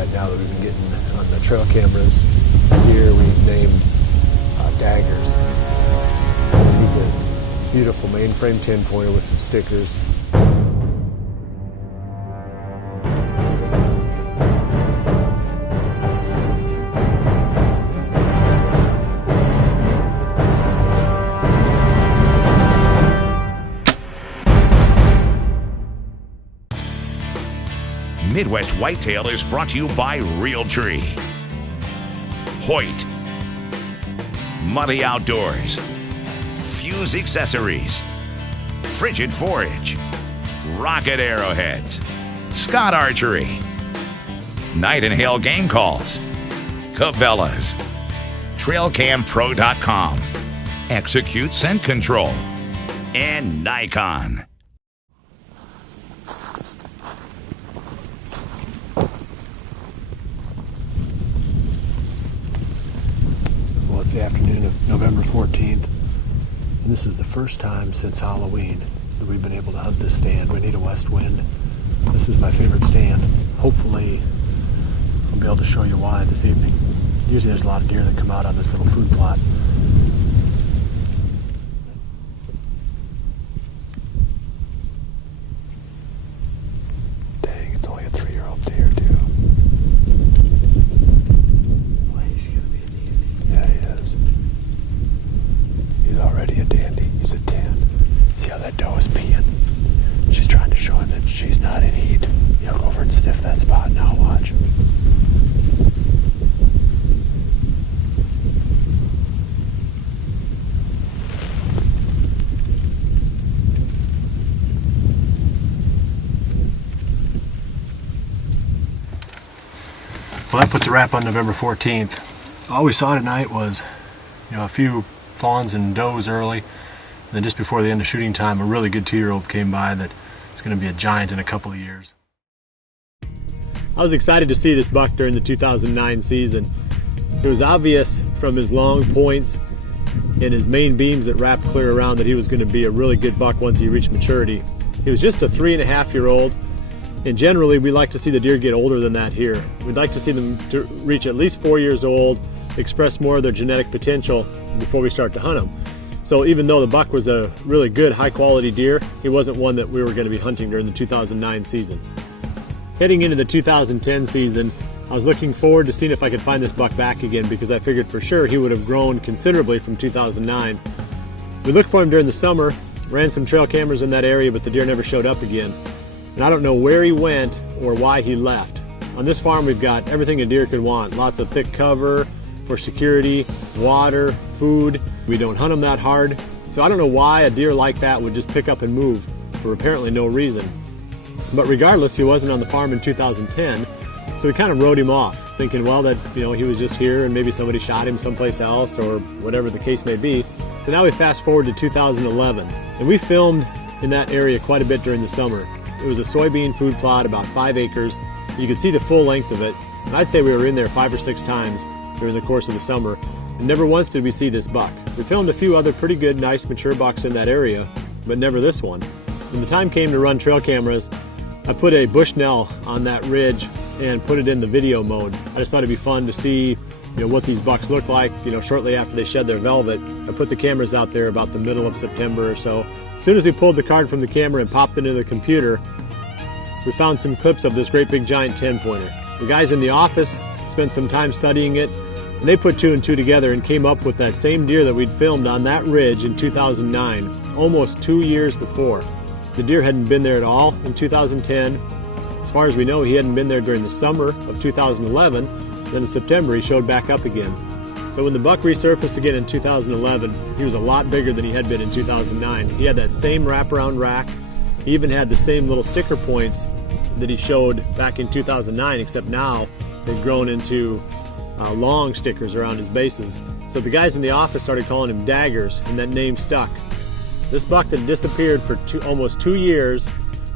right now that we've been getting on the trail cameras. Here we've named Daggers. He's a beautiful mainframe 10-pointer with some stickers. Midwest Whitetail is brought to you by Realtree, Hoyt, Muddy Outdoors, Fuse Accessories, Frigid Forage, Rocket Arrowheads, Scott Archery, Night and Hail Game Calls, Cabela's, TrailCamPro.com, Execute Scent Control, and Nikon. It's the afternoon of November 14th, and this is the first time since Halloween that we've been able to hunt this stand. We need a west wind. This is my favorite stand. Hopefully I'll be able to show you why this evening. Usually there's a lot of deer that come out on this little food plot. Dang, it's only a 3-year-old deer too. Already a dandy. He's a 10. See how that doe is peeing? She's trying to show him that she's not in heat. He'll go over and sniff that spot. Now watch. Well, that puts a wrap on November 14th. All we saw tonight was, a few fawns and does early, and then just before the end of shooting time, a really good 2-year-old came by that is going to be a giant in a couple of years. I was excited to see this buck during the 2009 season. It was obvious from his long points and his main beams that wrapped clear around that he was going to be a really good buck once he reached maturity. He was just a 3.5-year-old, and generally we like to see the deer get older than that here. We'd like to see them to reach at least 4 years old, express more of their genetic potential before we start to hunt them. So even though the buck was a really good high quality deer, he wasn't one that we were going to be hunting during the 2009 season. Heading into the 2010 season, I was looking forward to seeing if I could find this buck back again, because I figured for sure he would have grown considerably from 2009. We looked for him during the summer, ran some trail cameras in that area, but the deer never showed up again. And I don't know where he went or why he left. On this farm we've got everything a deer could want. Lots of thick cover for security, water, food. We don't hunt them that hard. So I don't know why a deer like that would just pick up and move for apparently no reason. But regardless, he wasn't on the farm in 2010, so we kind of wrote him off, thinking, well, that he was just here and maybe somebody shot him someplace else or whatever the case may be. So now we fast forward to 2011, and we filmed in that area quite a bit during the summer. It was a soybean food plot, about 5 acres. You could see the full length of it, and I'd say we were in there 5 or 6 times during the course of the summer, and never once did we see this buck. We filmed a few other pretty good, nice, mature bucks in that area, but never this one. When the time came to run trail cameras, I put a Bushnell on that ridge and put it in the video mode. I just thought it'd be fun to see what these bucks look like shortly after they shed their velvet. I put the cameras out there about the middle of September or so. As soon as we pulled the card from the camera and popped it into the computer, we found some clips of this great big giant 10-pointer. The guys in the office spent some time studying it, and they put 2 and 2 together and came up with that same deer that we'd filmed on that ridge in 2009, almost 2 years before. The deer hadn't been there at all in 2010. As far as we know, he hadn't been there during the summer of 2011. Then in September, he showed back up again. So when the buck resurfaced again in 2011, he was a lot bigger than he had been in 2009. He had that same wraparound rack. He even had the same little sticker points that he showed back in 2009, except now they've grown into long stickers around his bases. So the guys in the office started calling him Daggers, and that name stuck. This buck that disappeared for almost 2 years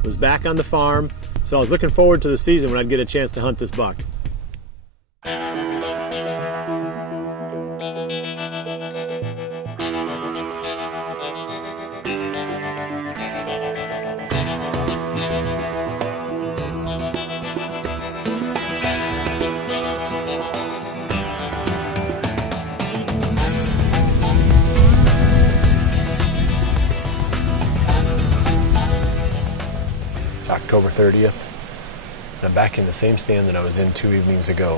was back on the farm, so I was looking forward to the season when I'd get a chance to hunt this buck. It's October 30th. And I'm back in the same stand that I was in 2 evenings ago,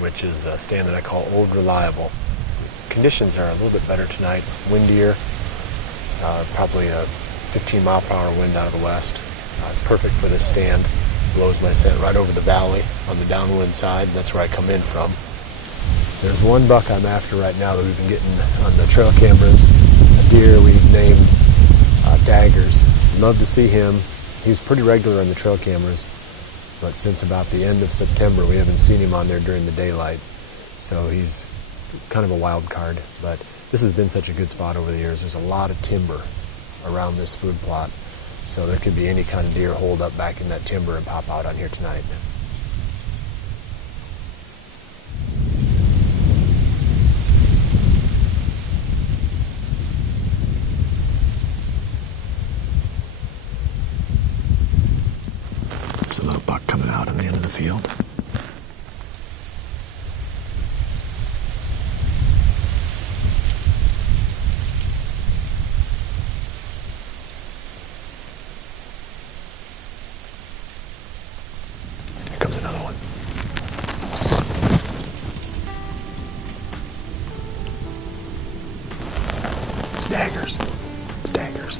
which is a stand that I call Old Reliable. Conditions are a little bit better tonight, windier, probably a 15 mile per hour wind out of the west. It's perfect for this stand. Blows my scent right over the valley on the downwind side. That's where I come in from. There's one buck I'm after right now that we've been getting on the trail cameras, a deer we've named Daggers. Love to see him. He's pretty regular on the trail cameras, but since about the end of September we haven't seen him on there during the daylight. So he's kind of a wild card, but this has been such a good spot over the years. There's a lot of timber around this food plot, so there could be any kind of deer holed up back in that timber and pop out on here tonight. There's a little buck coming out on the end of the field. Here comes another one. It's Daggers. It's Daggers.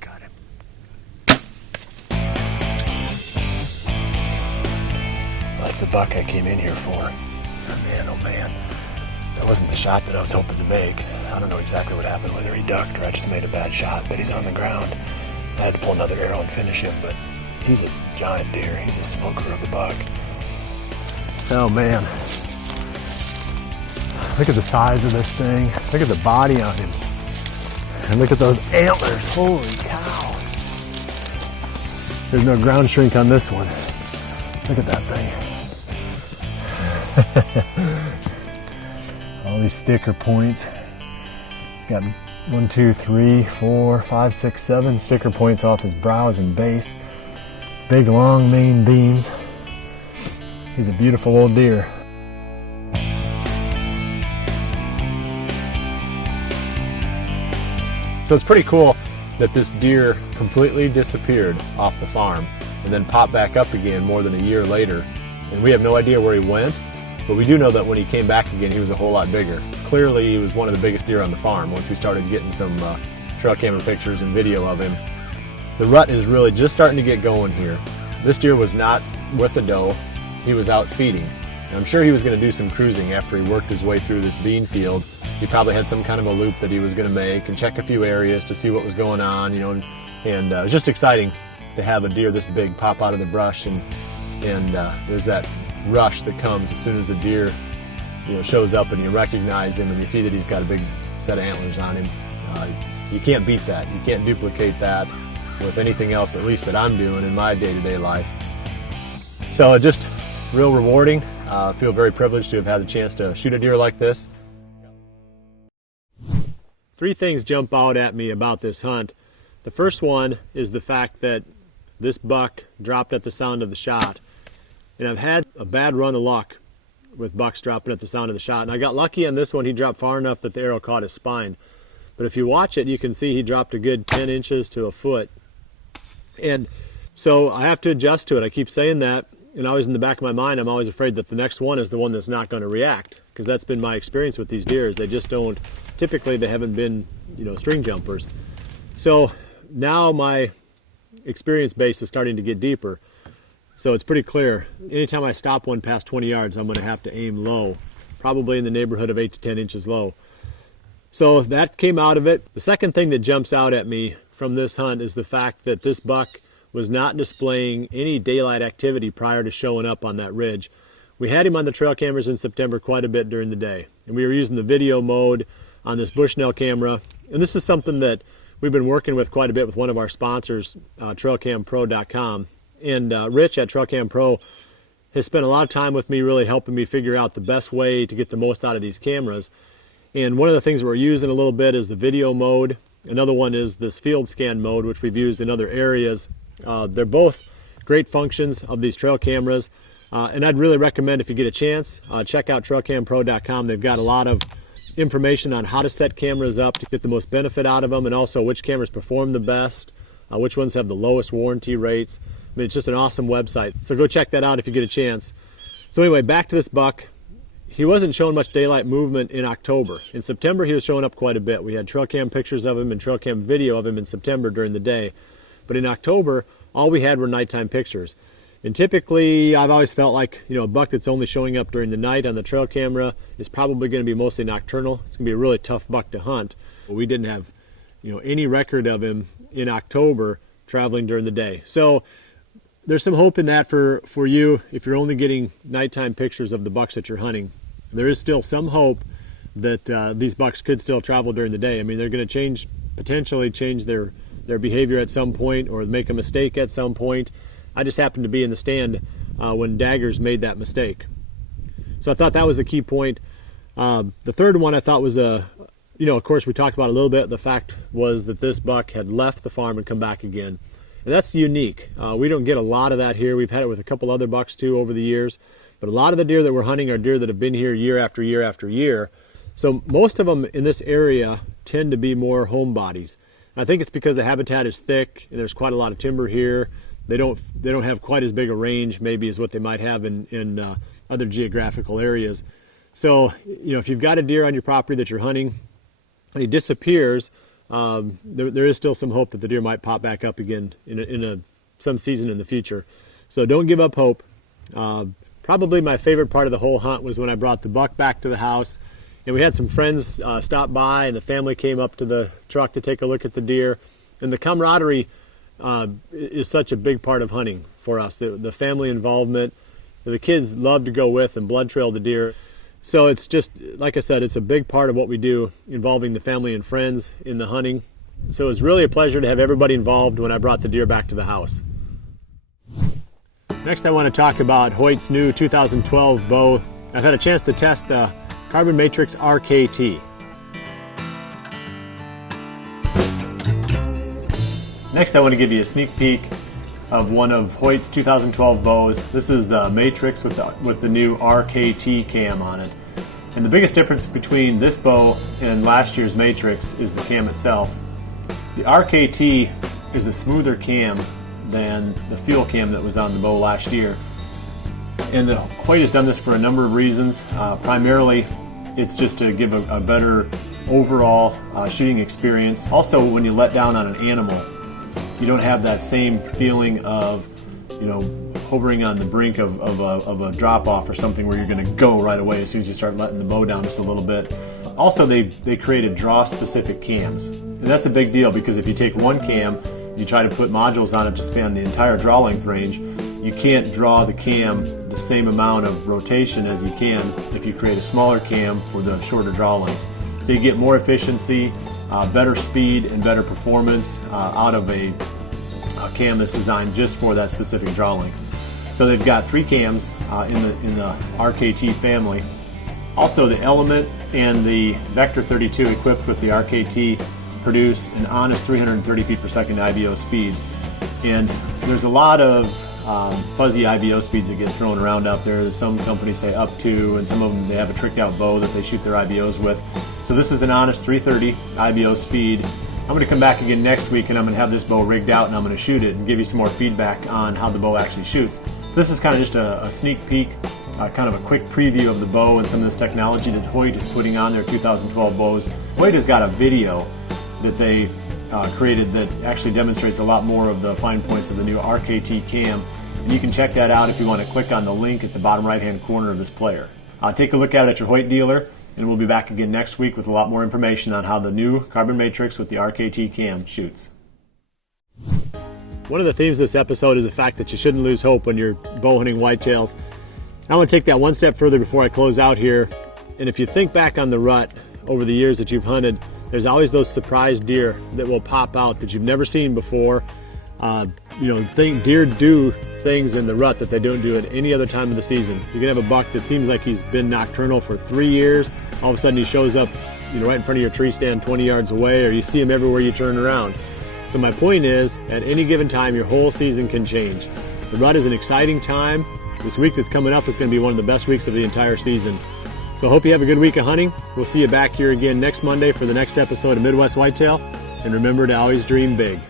Got him. Well, that's the buck I came in here for. Oh man. That wasn't the shot that I was hoping to make. I don't know exactly what happened, whether he ducked or I just made a bad shot, but he's on the ground. I had to pull another arrow and finish him, but he's a giant deer. He's a smoker of a buck. Oh man. Look at the size of this thing. Look at the body on him. And look at those antlers. Holy cow. There's no ground shrink on this one. Look at that thing. All these sticker points. He's got 1, 2, 3, 4, 5, 6, 7 sticker points off his brows and base. Big long main beams. He's a beautiful old deer. So it's pretty cool that this deer completely disappeared off the farm and then popped back up again more than a year later. And we have no idea where he went, but we do know that when he came back again, he was a whole lot bigger. Clearly, he was one of the biggest deer on the farm once we started getting some trail camera pictures and video of him. The rut is really just starting to get going here. This deer was not with the doe. He was out feeding. And I'm sure he was going to do some cruising after he worked his way through this bean field. He probably had some kind of a loop that he was going to make and check a few areas to see what was going on, you know, and it was just exciting to have a deer this big pop out of the brush, and there's that rush that comes as soon as the deer, you know, shows up and you recognize him and you see that he's got a big set of antlers on him. You can't beat that. You can't duplicate that with anything else, at least that I'm doing in my day-to-day life. So just real rewarding. I feel very privileged to have had the chance to shoot a deer like this. 3 things jump out at me about this hunt. The first one is the fact that this buck dropped at the sound of the shot. And I've had a bad run of luck with bucks dropping at the sound of the shot. And I got lucky on this one. He dropped far enough that the arrow caught his spine. But if you watch it, you can see he dropped a good 10 inches to a foot. And so I have to adjust to it. I keep saying that, and always in the back of my mind, I'm always afraid that the next one is the one that's not going to react, because that's been my experience with these deer. Is they just don't, typically they haven't been, you know, string jumpers. So now my experience base is starting to get deeper. So it's pretty clear. Anytime I stop one past 20 yards, I'm going to have to aim low, probably in the neighborhood of 8 to 10 inches low. So that came out of it. The second thing that jumps out at me from this hunt is the fact that this buck was not displaying any daylight activity prior to showing up on that ridge. We had him on the trail cameras in September quite a bit during the day, and we were using the video mode on this Bushnell camera. And this is something that we've been working with quite a bit with one of our sponsors, trailcampro.com. And Rich at Trailcam Pro has spent a lot of time with me really helping me figure out the best way to get the most out of these cameras. And one of the things that we're using a little bit is the video mode. Another one is this field scan mode, which we've used in other areas. They're both great functions of these trail cameras, and I'd really recommend, if you get a chance, check out trailcampro.com. They've got a lot of information on how to set cameras up to get the most benefit out of them, and also which cameras perform the best, which ones have the lowest warranty rates. I mean, it's just an awesome website, so go check that out if you get a chance. So anyway, back to this buck. He wasn't showing much daylight movement in October. In September, he was showing up quite a bit. We had trail cam pictures of him and trail cam video of him in September during the day. But in October, all we had were nighttime pictures. And typically, I've always felt like, you know, a buck that's only showing up during the night on the trail camera is probably going to be mostly nocturnal. It's going to be a really tough buck to hunt. But we didn't have, you know, any record of him in October traveling during the day. So there's some hope in that for you if you're only getting nighttime pictures of the bucks that you're hunting. There is still some hope that these bucks could still travel during the day. I mean, they're going to potentially change their behavior at some point, or make a mistake at some point. I just happened to be in the stand when Daggers made that mistake. So I thought that was a key point. The third one I thought was you know, of course we talked about a little bit. The fact was that this buck had left the farm and come back again. And that's unique. We don't get a lot of that here. We've had it with a couple other bucks too over the years. But a lot of the deer that we're hunting are deer that have been here year after year after year. So most of them in this area tend to be more homebodies. I think it's because the habitat is thick and there's quite a lot of timber here. They don't have quite as big a range maybe as what they might have in other geographical areas. So, you know, if you've got a deer on your property that you're hunting and he disappears, there is still some hope that the deer might pop back up again in some season in the future. So don't give up hope. Probably my favorite part of the whole hunt was when I brought the buck back to the house, and we had some friends stop by, and the family came up to the truck to take a look at the deer. And the camaraderie is such a big part of hunting for us. The family involvement, the kids love to go with and blood trail the deer. So it's just, like I said, it's a big part of what we do, involving the family and friends in the hunting. So it was really a pleasure to have everybody involved when I brought the deer back to the house. Next, I want to talk about Hoyt's new 2012 bow. I've had a chance to test the Carbon Matrix RKT. Next, I want to give you a sneak peek of one of Hoyt's 2012 bows. This is the Matrix with the new RKT cam on it. And the biggest difference between this bow and last year's Matrix is the cam itself. The RKT is a smoother cam than the fuel cam that was on the bow last year. And the Hoyt has done this for a number of reasons. Primarily, it's just to give a better overall shooting experience. Also, when you let down on an animal, you don't have that same feeling of, you know, hovering on the brink of a drop-off or something where you're going to go right away as soon as you start letting the bow down just a little bit. Also, they created draw-specific cams. And that's a big deal, because if you take one cam, you try to put modules on it to span the entire draw length range, you can't draw the cam the same amount of rotation as you can if you create a smaller cam for the shorter draw lengths. So you get more efficiency, better speed, and better performance out of a cam that's designed just for that specific draw length. So they've got 3 cams in the RKT family. Also, the Element and the Vector 32 equipped with the RKT produce an honest 330 feet per second IBO speed. And there's a lot of fuzzy IBO speeds that get thrown around out there. Some companies say up to, and some of them, they have a tricked out bow that they shoot their IBOs with. So this is an honest 330 IBO speed. I'm going to come back again next week and I'm going to have this bow rigged out and I'm going to shoot it and give you some more feedback on how the bow actually shoots. So this is kind of just a sneak peek, kind of a quick preview of the bow and some of this technology that Hoyt is putting on their 2012 bows. Hoyt has got a video that they created that actually demonstrates a lot more of the fine points of the new RKT cam. And you can check that out if you want to click on the link at the bottom right hand corner of this player. Take a look at it at your Hoyt dealer, and we'll be back again next week with a lot more information on how the new Carbon Matrix with the RKT cam shoots. One of the themes of this episode is the fact that you shouldn't lose hope when you're bow hunting whitetails. I want to take that one step further before I close out here. And if you think back on the rut over the years that you've hunted, there's always those surprise deer that will pop out that you've never seen before. Deer do things in the rut that they don't do at any other time of the season. You can have a buck that seems like he's been nocturnal for 3 years. All of a sudden he shows up, right in front of your tree stand 20 yards away, or you see him everywhere you turn around. So my point is, at any given time, your whole season can change. The rut is an exciting time. This week that's coming up is going to be one of the best weeks of the entire season. So I hope you have a good week of hunting. We'll see you back here again next Monday for the next episode of Midwest Whitetail. And remember to always dream big.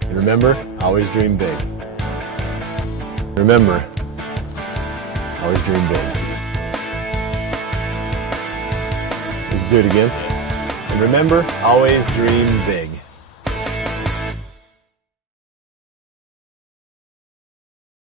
And remember, always dream big. Remember, always dream big. Let's do it again. And remember, always dream big.